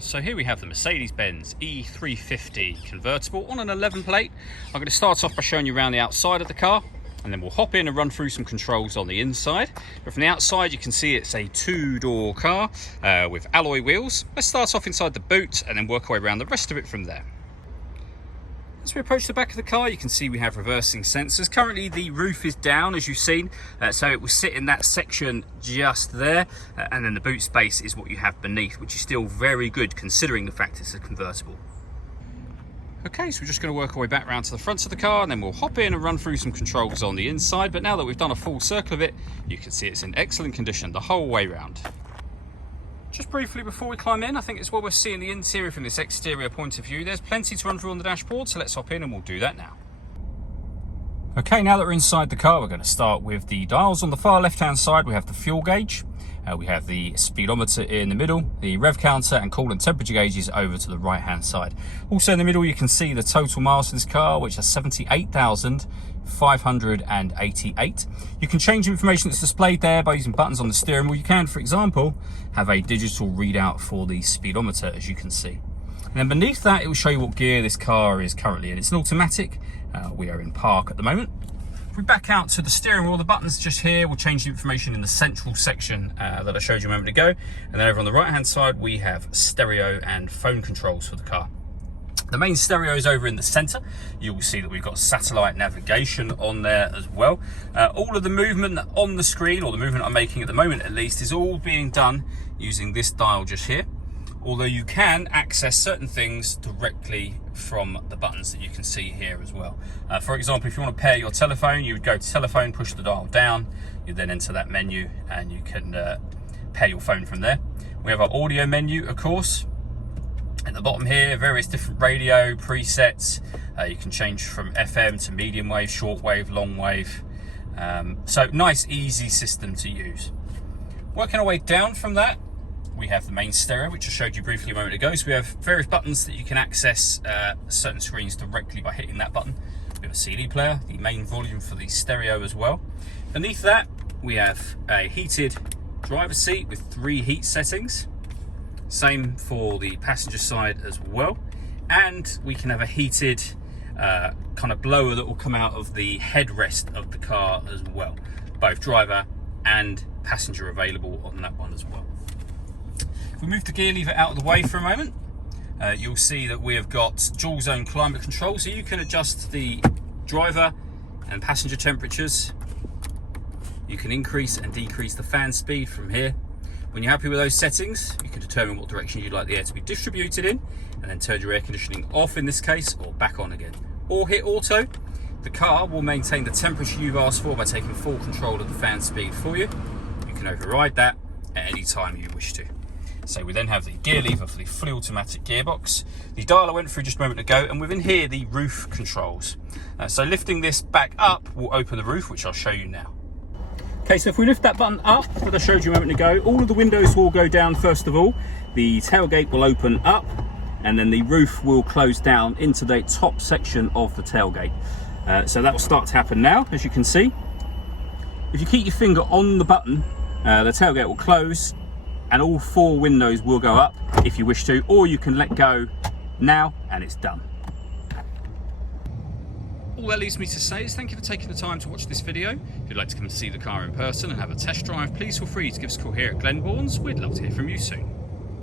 So here we have the Mercedes-Benz E350 convertible on an 11 plate. I'm going to start off by showing you around the outside of the car, and then we'll hop in and run through some controls on the inside. But from the outside you can see it's a two-door car with alloy wheels. Let's start off inside the boot and then work our way around the rest of it from there. As we approach the back of the car, you can see we have reversing sensors. Currently the roof is down, as you've seen, so it will sit in that section just there, and then the boot space is what you have beneath, which is still very good considering the fact it's a convertible. Okay, so we're just going to work our way back around to the front of the car, and then we'll hop in and run through some controls on the inside. But now that we've done a full circle of it, you can see it's in excellent condition the whole way round. Just briefly before we climb in, I think it's what we're seeing the interior from this exterior point of view. There's plenty to run through on the dashboard, so let's hop in and we'll do that now. Okay, now that we're inside the car, we're going to start with the dials. On the far left-hand side, we have the fuel gauge. We have the speedometer in the middle, the rev counter and coolant temperature gauges over to the right-hand side. Also in the middle, you can see the total miles for this car, which are 78,588. You can change the information that's displayed there by using buttons on the steering wheel. You can, for example, have a digital readout for the speedometer, as you can see. And then beneath that, it will show you what gear this car is currently in. It's an automatic. We are in park at the moment. If we back out to the steering wheel, the buttons just here will change the information in the central section that I showed you a moment ago. And then over on the right-hand side, we have stereo and phone controls for the car. The main stereo is over in the center. You will see that we've got satellite navigation on there as well. All of the movement on the screen, or the movement I'm making at the moment at least, is all being done using this dial just here. Although you can access certain things directly from the buttons that you can see here as well. For example, if you want to pair your telephone, you would go to telephone, push the dial down, you then enter that menu and you can pair your phone from there. We have our audio menu, of course. At the bottom here, various different radio presets. You can change from FM to medium wave, short wave, long wave. So nice, easy system to use. Working our way down from that, we have the main stereo, which I showed you briefly a moment ago. So we have various buttons that you can access certain screens directly by hitting that button. We have a CD player, the main volume for the stereo as well. Beneath that, we have a heated driver's seat with 3 heat settings. Same for the passenger side as well. And we can have a heated kind of blower that will come out of the headrest of the car as well. Both driver and passenger available on that one as well. If we move the gear lever out of the way for a moment, you'll see that we have got dual zone climate control, so you can adjust the driver and passenger temperatures. You can increase and decrease the fan speed from here. When you're happy with those settings, you can determine what direction you'd like the air to be distributed in, and then turn your air conditioning off in this case, or back on again. Or hit auto. The car will maintain the temperature you've asked for by taking full control of the fan speed for you. You can override that at any time you wish to. So we then have the gear lever for the fully automatic gearbox. The dial I went through just a moment ago, and within here the roof controls. So lifting this back up will open the roof, which I'll show you now. Okay, so if we lift that button up that I showed you a moment ago, all of the windows will go down first of all. The tailgate will open up, and then the roof will close down into the top section of the tailgate. So that will start to happen now, as you can see. If you keep your finger on the button, the tailgate will close, and all 4 windows will go up if you wish to, or you can let go now and it's done. All that leaves me to say is thank you for taking the time to watch this video. If you'd like to come and see the car in person and have a test drive, please feel free to give us a call here at Glenbourne's. We'd love to hear from you soon.